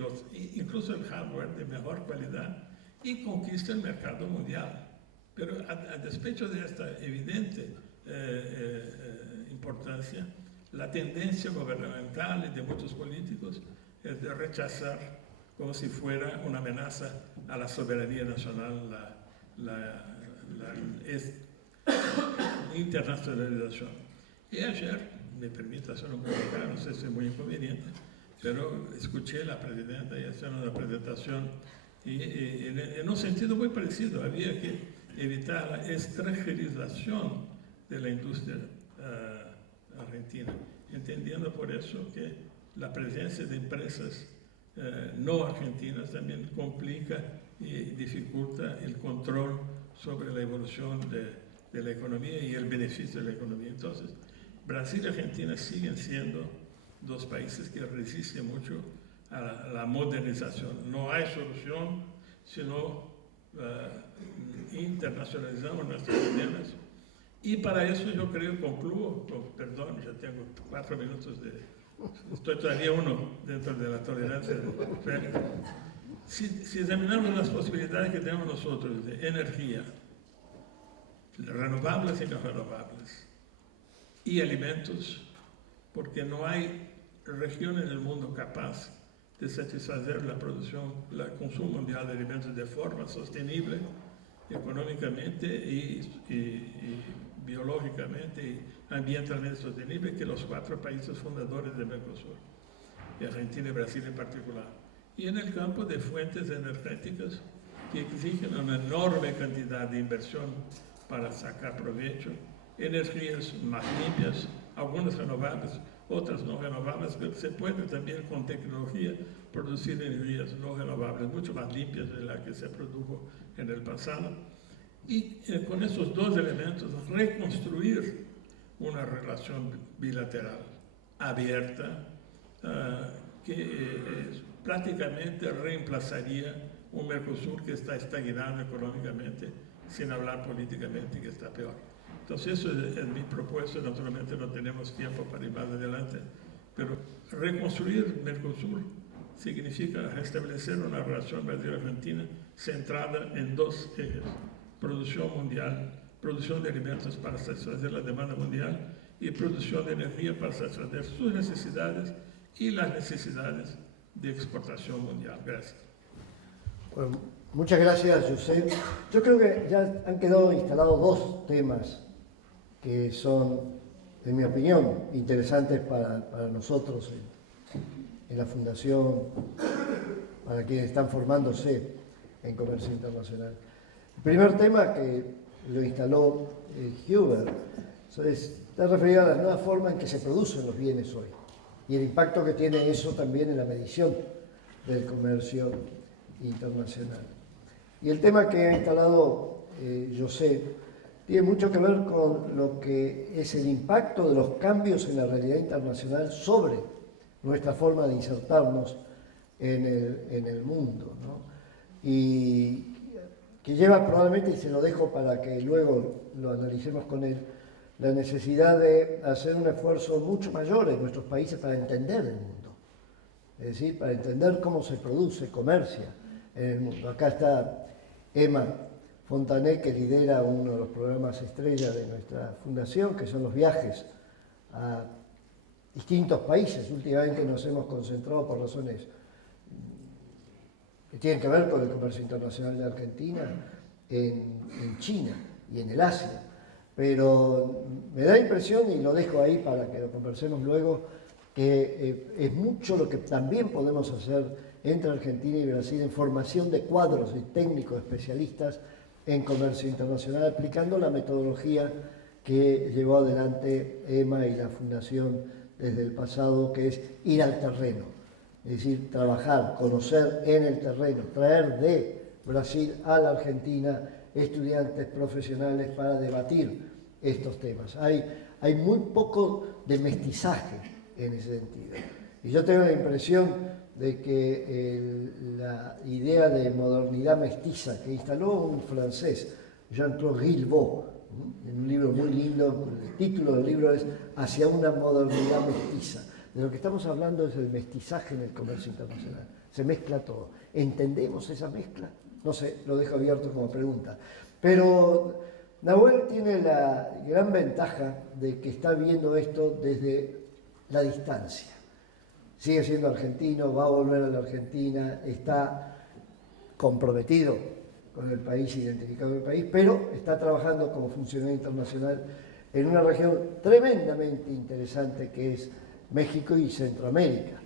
incluso el hardware de mejor calidad y conquista el mercado mundial. Pero a despecho de esta evidente importancia, la tendencia gubernamental y de muchos políticos es de rechazar como si fuera una amenaza a la soberanía nacional la internacionalización. Y ayer, me permite hacer un comentario, no sé si es muy inconveniente, pero escuché a la presidenta y hacer una presentación y en un sentido muy parecido. Había que evitar la extranjerización de la industria argentina, entendiendo por eso que la presencia de empresas no argentinas también complica y dificulta el control sobre la evolución de la economía y el beneficio de la economía. Entonces, Brasil y Argentina siguen siendo dos países que resisten mucho a la modernización. No hay solución si no internacionalizamos nuestras cadenas. Y para eso yo creo, concluyo, perdón, ya tengo 4 minutos estoy todavía dentro de la tolerancia. Si examinamos las posibilidades que tenemos nosotros de energía, renovables y no renovables, y alimentos, porque no hay región en el mundo capaz de satisfacer el consumo mundial de alimentos de forma sostenible, económicamente y biológicamente y ambientalmente sostenible que los 4 países fundadores de Mercosur, y Argentina y Brasil en particular. Y en el campo de fuentes energéticas que exigen una enorme cantidad de inversión para sacar provecho, energías más limpias, algunas renovables, otras no renovables, pero se puede también con tecnología producir energías no renovables, mucho más limpias de las que se produjo en el pasado. Y con esos dos elementos reconstruir una relación bilateral abierta que prácticamente reemplazaría un Mercosur que está estagnado económicamente, sin hablar políticamente, que está peor. Entonces eso es mi propuesta. Naturalmente no tenemos tiempo para ir más adelante, pero reconstruir Mercosur significa restablecer una relación Brasil-Argentina centrada en 2 ejes: producción mundial, producción de alimentos para satisfacer la demanda mundial y producción de energía para satisfacer sus necesidades y las necesidades de exportación mundial. Gracias. Bueno, muchas gracias, Josep. Yo creo que ya han quedado instalados dos temas que son, en mi opinión, interesantes para nosotros en la Fundación, para quienes están formándose en comercio internacional. El primer tema que lo instaló Huber está referido a la nueva forma en que se producen los bienes hoy y el impacto que tiene eso también en la medición del comercio internacional. Y el tema que ha instalado José tiene mucho que ver con lo que es el impacto de los cambios en la realidad internacional sobre nuestra forma de insertarnos en el mundo, ¿no? Y que lleva probablemente, y se lo dejo para que luego lo analicemos con él, la necesidad de hacer un esfuerzo mucho mayor en nuestros países para entender el mundo, es decir, para entender cómo se produce, comercia en el mundo. Acá está Emma Fontané, que lidera uno de los programas estrella de nuestra fundación, que son los viajes a distintos países. Últimamente nos hemos concentrado por razones que tienen que ver con el comercio internacional de Argentina en China y en el Asia. Pero me da impresión, y lo dejo ahí para que lo conversemos luego, que es mucho lo que también podemos hacer entre Argentina y Brasil en formación de cuadros y técnicos especialistas en comercio internacional, aplicando la metodología que llevó adelante Emma y la Fundación desde el pasado, que es ir al terreno. Es decir, trabajar, conocer en el terreno, traer de Brasil a la Argentina estudiantes profesionales para debatir estos temas. Hay muy poco de mestizaje en ese sentido. Y yo tengo la impresión de que la idea de modernidad mestiza que instaló un francés, Jean-Claude Guilbault, en un libro muy lindo, el título del libro es Hacia una modernidad mestiza. De lo que estamos hablando es el mestizaje en el comercio internacional. Se mezcla todo. ¿Entendemos esa mezcla? No sé, lo dejo abierto como pregunta. Pero Nahuel tiene la gran ventaja de que está viendo esto desde la distancia. Sigue siendo argentino, va a volver a la Argentina, está comprometido con el país, identificado con el país, pero está trabajando como funcionario internacional en una región tremendamente interesante que es México y Centroamérica.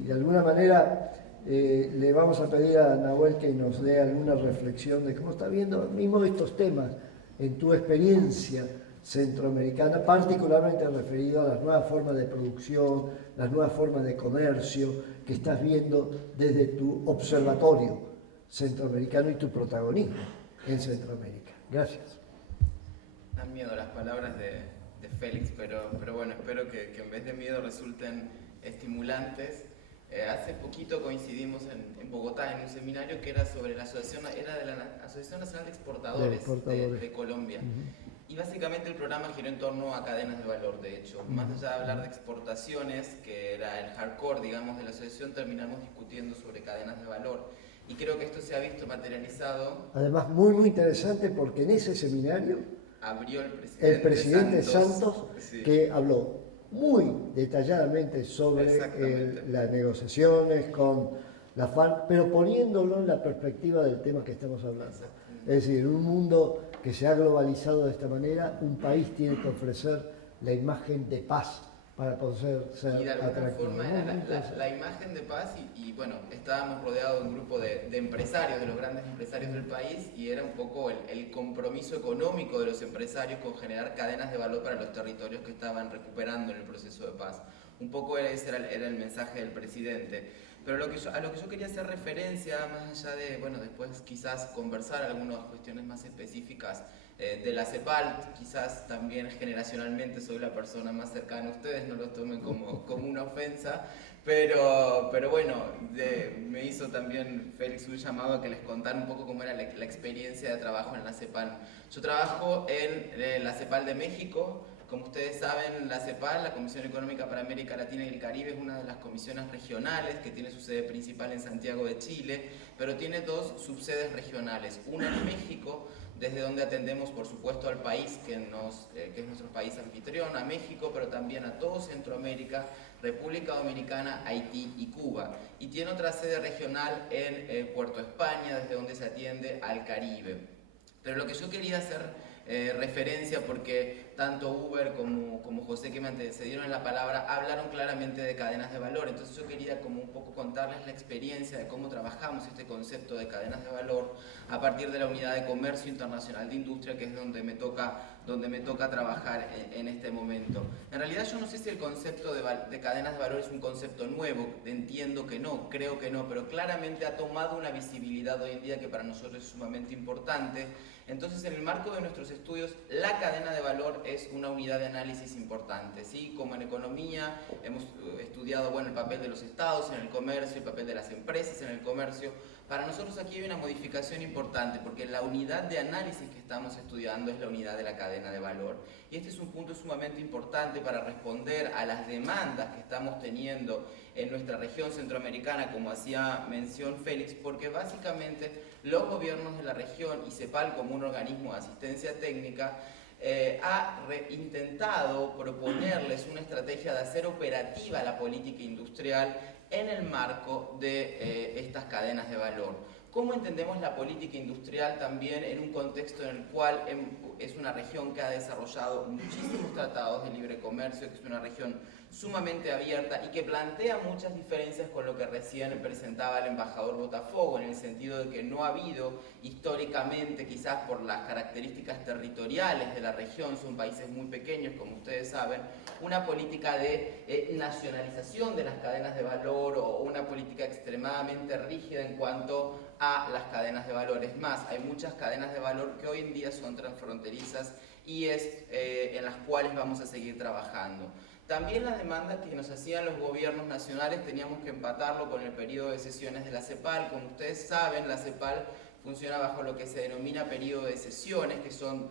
Y de alguna manera le vamos a pedir a Nahuel que nos dé alguna reflexión de cómo está viendo mismo estos temas en tu experiencia centroamericana, particularmente referido a las nuevas formas de producción, las nuevas formas de comercio que estás viendo desde tu observatorio centroamericano y tu protagonismo en Centroamérica. Gracias. Dan miedo las palabras de Félix, pero bueno, espero que en vez de miedo resulten estimulantes. Hace poquito coincidimos en Bogotá en un seminario que era sobre la asociación, era de la Asociación Nacional de Exportadores de Colombia. Y básicamente el programa giró en torno a cadenas de valor, de hecho. Más allá de hablar de exportaciones, que era el hardcore, digamos, de la asociación, terminamos discutiendo sobre cadenas de valor. Y creo que esto se ha visto materializado. Además, muy, muy interesante porque en ese seminario abrió el presidente Santos sí, que habló muy detalladamente sobre las negociaciones con la FARC, pero poniéndolo en la perspectiva del tema que estamos hablando. Es decir, un mundo que se ha globalizado de esta manera, un país tiene que ofrecer la imagen de paz para poder ser atractivo. Y de alguna forma era la imagen de paz y bueno, estábamos rodeados de un grupo de empresarios, de los grandes empresarios del país, y era un poco el compromiso económico de los empresarios con generar cadenas de valor para los territorios que estaban recuperando en el proceso de paz. Un poco ese era el mensaje del presidente. Pero a lo que yo quería hacer referencia, más allá de, bueno, después quizás conversar algunas cuestiones más específicas de la CEPAL, quizás también generacionalmente soy la persona más cercana a ustedes, no lo tomen como una ofensa, pero bueno, me hizo también Félix un llamado a que les contara un poco cómo era la experiencia de trabajo en la CEPAL. Yo trabajo en la CEPAL de México. Como ustedes saben, la CEPAL, la Comisión Económica para América Latina y el Caribe, es una de las comisiones regionales que tiene su sede principal en Santiago de Chile, pero tiene dos subsedes regionales, una en México, desde donde atendemos, por supuesto, al país que es nuestro país anfitrión, a México, pero también a todo Centroamérica, República Dominicana, Haití y Cuba. Y tiene otra sede regional en Puerto España, desde donde se atiende al Caribe. Pero lo que yo quería hacer referencia, porque tanto Uber como José, que me antecedieron en la palabra, hablaron claramente de cadenas de valor. Entonces yo quería como un poco contarles la experiencia de cómo trabajamos este concepto de cadenas de valor a partir de la Unidad de Comercio Internacional de Industria, que es donde me toca trabajar en este momento. En realidad yo no sé si el concepto de cadenas de valor es un concepto nuevo, entiendo que no, creo que no, pero claramente ha tomado una visibilidad hoy en día que para nosotros es sumamente importante. Entonces, en el marco de nuestros estudios, la cadena de valor es una unidad de análisis importante, ¿sí? Como en economía hemos estudiado, bueno, el papel de los estados en el comercio, el papel de las empresas en el comercio. Para nosotros aquí hay una modificación importante, porque la unidad de análisis que estamos estudiando es la unidad de la cadena de valor. Y este es un punto sumamente importante para responder a las demandas que estamos teniendo en nuestra región centroamericana, como hacía mención Félix, porque básicamente los gobiernos de la región y CEPAL como un organismo de asistencia técnica ha intentado proponerles una estrategia de hacer operativa la política industrial en el marco de estas cadenas de valor. ¿Cómo entendemos la política industrial también en un contexto en el cual es una región que ha desarrollado muchísimos tratados de libre comercio, que es una región sumamente abierta y que plantea muchas diferencias con lo que recién presentaba el embajador Botafogo, en el sentido de que no ha habido históricamente, quizás por las características territoriales de la región, son países muy pequeños como ustedes saben, una política de nacionalización de las cadenas de valor o una política extremadamente rígida en cuanto a las cadenas de valor. Es más, hay muchas cadenas de valor que hoy en día son transfronterizas y en las cuales vamos a seguir trabajando. También las demandas que nos hacían los gobiernos nacionales teníamos que empatarlo con el periodo de sesiones de la CEPAL. Como ustedes saben, la CEPAL funciona bajo lo que se denomina periodo de sesiones, que son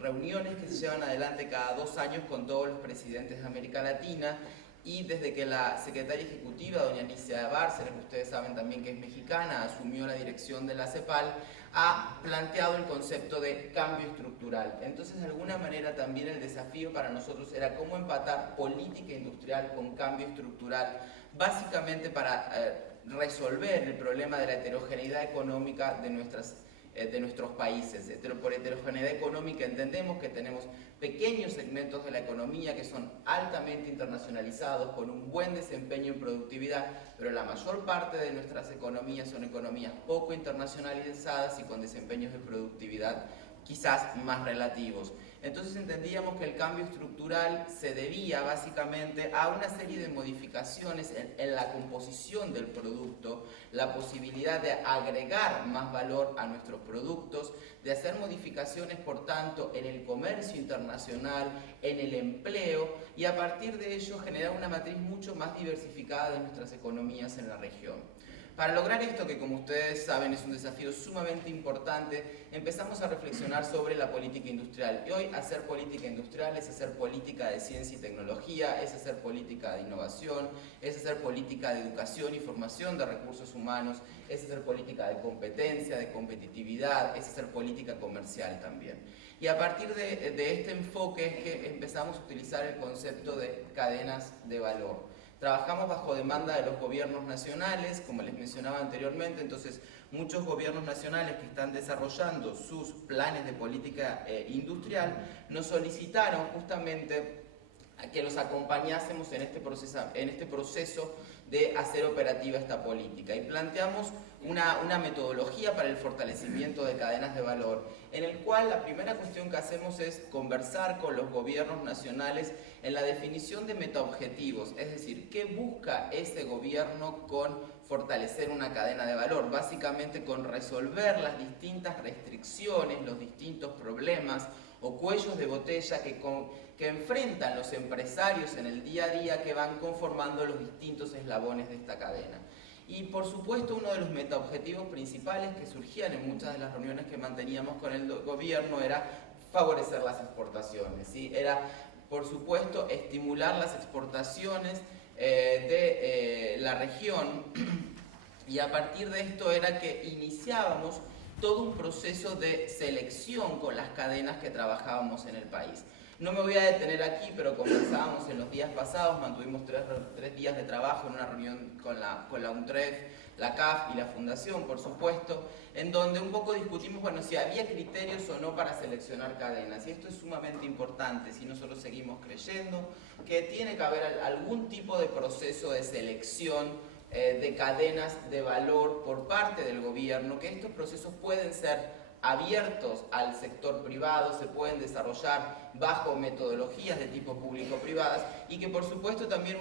reuniones que se llevan adelante cada 2 años con todos los presidentes de América Latina. Y desde que la secretaria ejecutiva, doña Alicia Bárcenas, que ustedes saben también que es mexicana, asumió la dirección de la CEPAL, ha planteado el concepto de cambio estructural. Entonces, de alguna manera también el desafío para nosotros era cómo empatar política industrial con cambio estructural, básicamente para resolver el problema de la heterogeneidad económica de nuestros países. Por heterogeneidad económica entendemos que tenemos pequeños segmentos de la economía que son altamente internacionalizados, con un buen desempeño en productividad, pero la mayor parte de nuestras economías son economías poco internacionalizadas y con desempeños de productividad quizás más relativos. Entonces entendíamos que el cambio estructural se debía básicamente a una serie de modificaciones en la composición del producto, la posibilidad de agregar más valor a nuestros productos, de hacer modificaciones, por tanto, en el comercio internacional, en el empleo, y a partir de ello generar una matriz mucho más diversificada de nuestras economías en la región. Para lograr esto, que como ustedes saben es un desafío sumamente importante, empezamos a reflexionar sobre la política industrial. Y hoy hacer política industrial es hacer política de ciencia y tecnología, es hacer política de innovación, es hacer política de educación y formación de recursos humanos, es hacer política de competencia, de competitividad, es hacer política comercial también. Y a partir de este enfoque es que empezamos a utilizar el concepto de cadenas de valor. Trabajamos bajo demanda de los gobiernos nacionales, como les mencionaba anteriormente, entonces muchos gobiernos nacionales que están desarrollando sus planes de política industrial nos solicitaron justamente a que los acompañásemos en este proceso de hacer operativa esta política. Y planteamos una metodología para el fortalecimiento de cadenas de valor, en el cual la primera cuestión que hacemos es conversar con los gobiernos nacionales en la definición de metaobjetivos, es decir, ¿qué busca ese gobierno con fortalecer una cadena de valor? Básicamente con resolver las distintas restricciones, los distintos problemas o cuellos de botella que enfrentan los empresarios en el día a día, que van conformando los distintos eslabones de esta cadena. Y por supuesto uno de los metaobjetivos principales que surgían en muchas de las reuniones que manteníamos con el gobierno era favorecer las exportaciones, ¿sí? Era, por supuesto, estimular las exportaciones de la región, y a partir de esto era que iniciábamos todo un proceso de selección con las cadenas que trabajábamos en el país. No me voy a detener aquí, pero conversábamos en los días pasados, mantuvimos tres días de trabajo en una reunión con la UNTREF, la CAF y la Fundación, por supuesto, en donde un poco discutimos, bueno, si había criterios o no para seleccionar cadenas. Y esto es sumamente importante, si nosotros seguimos creyendo que tiene que haber algún tipo de proceso de selección de cadenas de valor por parte del gobierno, que estos procesos pueden ser abiertos al sector privado, se pueden desarrollar bajo metodologías de tipo público-privadas y que por supuesto también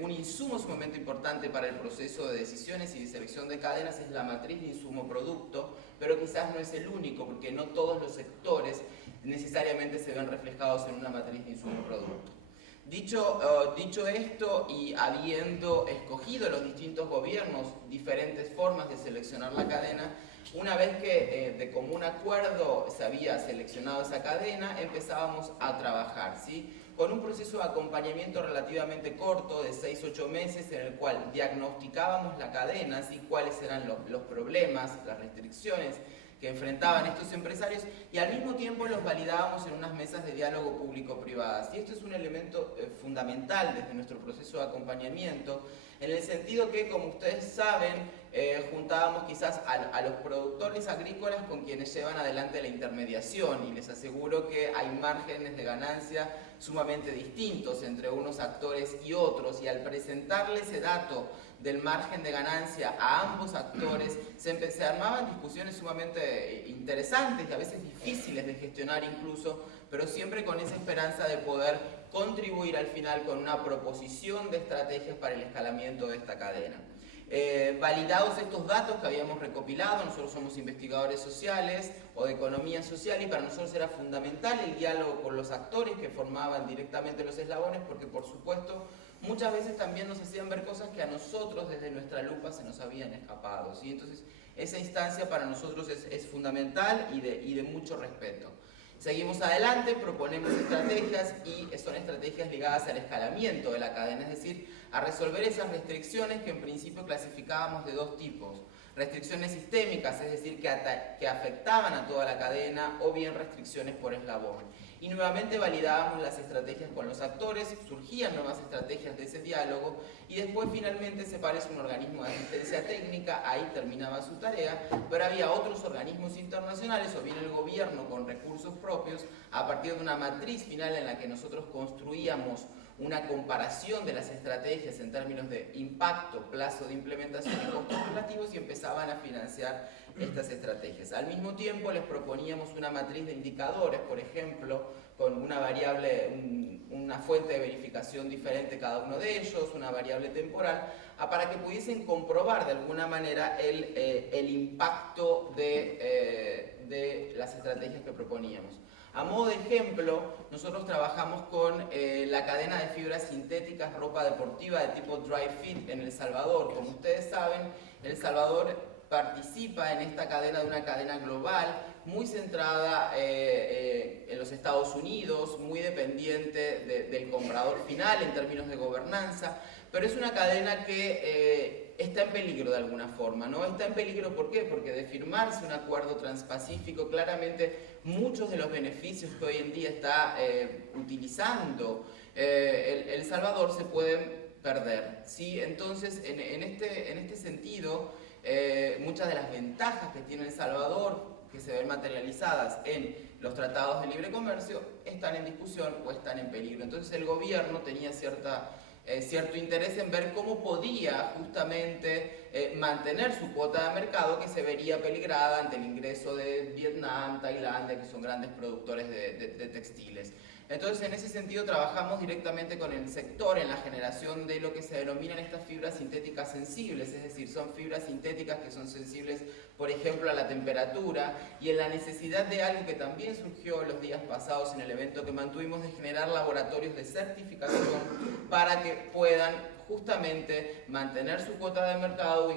un insumo sumamente importante para el proceso de decisiones y de selección de cadenas es la matriz de insumo-producto, pero quizás no es el único, porque no todos los sectores necesariamente se ven reflejados en una matriz de insumo-producto. Dicho esto, y habiendo escogido los distintos gobiernos diferentes formas de seleccionar la cadena, una vez que de común acuerdo se había seleccionado esa cadena, empezábamos a trabajar, ¿sí? Con un proceso de acompañamiento relativamente corto, de 6-8 meses, en el cual diagnosticábamos la cadena, ¿sí? Cuáles eran los problemas, las restricciones que enfrentaban estos empresarios, y al mismo tiempo los validábamos en unas mesas de diálogo público-privadas. Y esto es un elemento fundamental desde nuestro proceso de acompañamiento, en el sentido que, como ustedes saben, juntábamos quizás a los productores agrícolas con quienes llevan adelante la intermediación, y les aseguro que hay márgenes de ganancia sumamente distintos entre unos actores y otros, y al presentarle ese dato del margen de ganancia a ambos actores, se armaban discusiones sumamente interesantes y a veces difíciles de gestionar incluso, pero siempre con esa esperanza de poder contribuir al final con una proposición de estrategias para el escalamiento de esta cadena. Validados estos datos que habíamos recopilado, nosotros somos investigadores sociales o de economía social, y para nosotros era fundamental el diálogo con los actores que formaban directamente los eslabones, porque por supuesto muchas veces también nos hacían ver cosas que a nosotros desde nuestra lupa se nos habían escapado, ¿sí? Entonces esa instancia para nosotros es fundamental y de mucho respeto. Seguimos adelante, proponemos estrategias y son estrategias ligadas al escalamiento de la cadena, es decir, a resolver esas restricciones que en principio clasificábamos de dos tipos. Restricciones sistémicas, es decir, que afectaban a toda la cadena, o bien restricciones por eslabón. Y nuevamente validábamos las estrategias con los actores, surgían nuevas estrategias de ese diálogo, y después finalmente se parece un organismo de asistencia técnica, ahí terminaba su tarea, pero había otros organismos internacionales, o bien el gobierno con recursos propios, a partir de una matriz final en la que nosotros construíamos una comparación de las estrategias en términos de impacto, plazo de implementación y costos relativos, y empezaban a financiar estas estrategias. Al mismo tiempo les proponíamos una matriz de indicadores, por ejemplo, con una variable, una fuente de verificación diferente cada uno de ellos, una variable temporal, para que pudiesen comprobar de alguna manera el impacto de las estrategias que proponíamos. A modo de ejemplo, nosotros trabajamos con la cadena de fibras sintéticas, ropa deportiva de tipo dry fit en El Salvador. Como ustedes saben, El Salvador participa en esta cadena de una cadena global muy centrada en los Estados Unidos, muy dependiente del comprador final en términos de gobernanza, pero es una cadena que está en peligro de alguna forma, ¿no? Está en peligro, ¿por qué? Porque de firmarse un acuerdo transpacífico, claramente muchos de los beneficios que hoy en día está utilizando El Salvador se pueden perder, ¿sí? Entonces, en este sentido, muchas de las ventajas que tiene El Salvador, que se ven materializadas en los tratados de libre comercio, están en discusión o están en peligro. Entonces el gobierno tenía cierto interés en ver cómo podía justamente mantener su cuota de mercado, que se vería peligrada ante el ingreso de Vietnam, Tailandia, que son grandes productores de textiles. Entonces, en ese sentido, trabajamos directamente con el sector en la generación de lo que se denominan estas fibras sintéticas sensibles, es decir, son fibras sintéticas que son sensibles, por ejemplo, a la temperatura, y en la necesidad de algo que también surgió los días pasados en el evento que mantuvimos, de generar laboratorios de certificación para que puedan justamente mantener su cuota de mercado o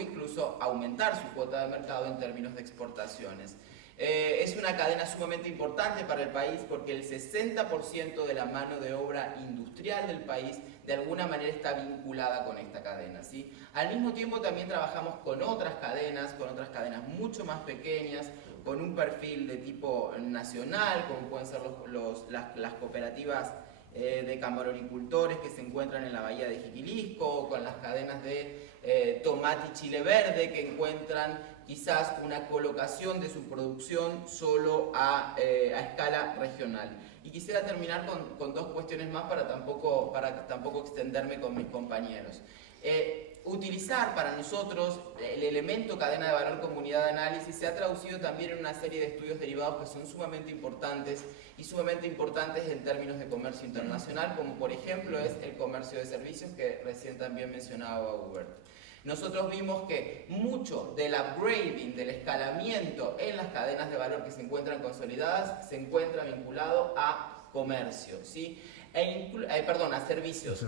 incluso aumentar su cuota de mercado en términos de exportaciones. Es una cadena sumamente importante para el país, porque el 60% de la mano de obra industrial del país de alguna manera está vinculada con esta cadena, ¿sí? Al mismo tiempo también trabajamos con otras cadenas mucho más pequeñas, con un perfil de tipo nacional, como pueden ser las cooperativas de camaronicultores que se encuentran en la bahía de Jiquilisco, con las cadenas de tomate y chile verde que encuentran quizás una colocación de su producción solo a escala regional. Y quisiera terminar con dos cuestiones más para tampoco extenderme con mis compañeros. Utilizar para nosotros el elemento cadena de valor comunidad de análisis se ha traducido también en una serie de estudios derivados que son sumamente importantes en términos de comercio internacional, como por ejemplo es el comercio de servicios que recién también mencionaba Hubert. Nosotros vimos que mucho del upgrading, del escalamiento en las cadenas de valor que se encuentran consolidadas, se encuentra vinculado a comercio, ¿sí? A servicios.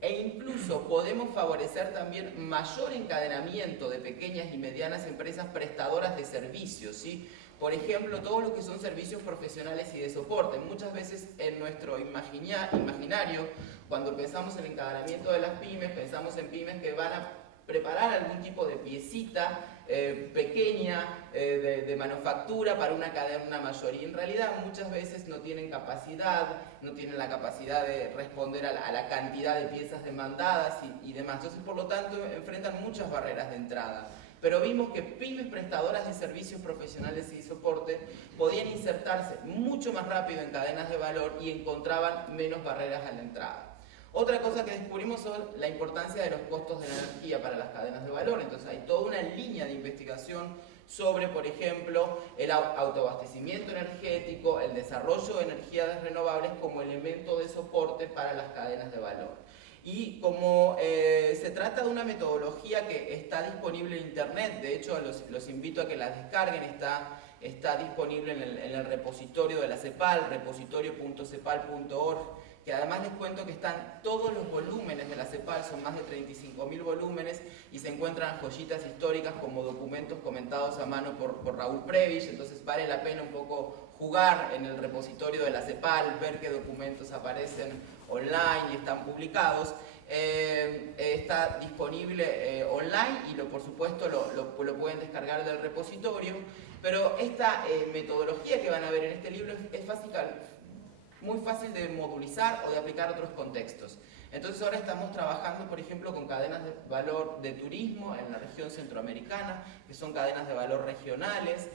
E incluso podemos favorecer también mayor encadenamiento de pequeñas y medianas empresas prestadoras de servicios, ¿sí? Por ejemplo, todos los que son servicios profesionales y de soporte. Muchas veces en nuestro imaginario, cuando pensamos en el encadenamiento de las pymes, pensamos en pymes que van a preparar algún tipo de piecita pequeña de manufactura para una cadena mayor. Y en realidad muchas veces no tienen la capacidad de responder a la cantidad de piezas demandadas y demás. Entonces, por lo tanto, enfrentan muchas barreras de entrada. Pero vimos que pymes prestadoras de servicios profesionales y de soporte podían insertarse mucho más rápido en cadenas de valor y encontraban menos barreras a la entrada. Otra cosa que descubrimos son la importancia de los costos de la energía para las cadenas de valor. Entonces hay toda una línea de investigación sobre, por ejemplo, el autoabastecimiento energético, el desarrollo de energías renovables como elemento de soporte para las cadenas de valor. Y como se trata de una metodología que está disponible en internet, de hecho los invito a que la descarguen, está disponible en el repositorio de la CEPAL, repositorio.cepal.org, que además les cuento que están todos los volúmenes de la CEPAL, son más de 35.000 volúmenes, y se encuentran joyitas históricas como documentos comentados a mano por Raúl Prebisch. Entonces vale la pena un poco jugar en el repositorio de la CEPAL, ver qué documentos aparecen online y están publicados. Está disponible online y por supuesto lo pueden descargar del repositorio, pero esta metodología que van a ver en este libro es muy fácil de modulizar o de aplicar a otros contextos. Entonces ahora estamos trabajando, por ejemplo, con cadenas de valor de turismo en la región centroamericana, que son cadenas de valor regionales.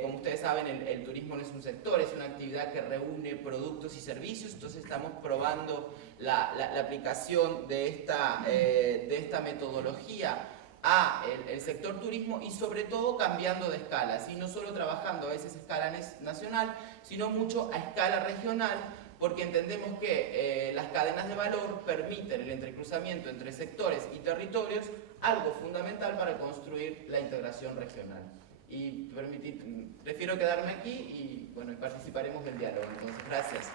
Como ustedes saben, el turismo no es un sector, es una actividad que reúne productos y servicios. Entonces estamos probando la aplicación de esta metodología a el sector turismo y sobre todo cambiando de escala, ¿sí? No solo trabajando a veces a escala nacional, sino mucho a escala regional, porque entendemos que las cadenas de valor permiten el entrecruzamiento entre sectores y territorios, algo fundamental para construir la integración regional. Y prefiero quedarme aquí y bueno, participaremos del diálogo. Entonces, gracias.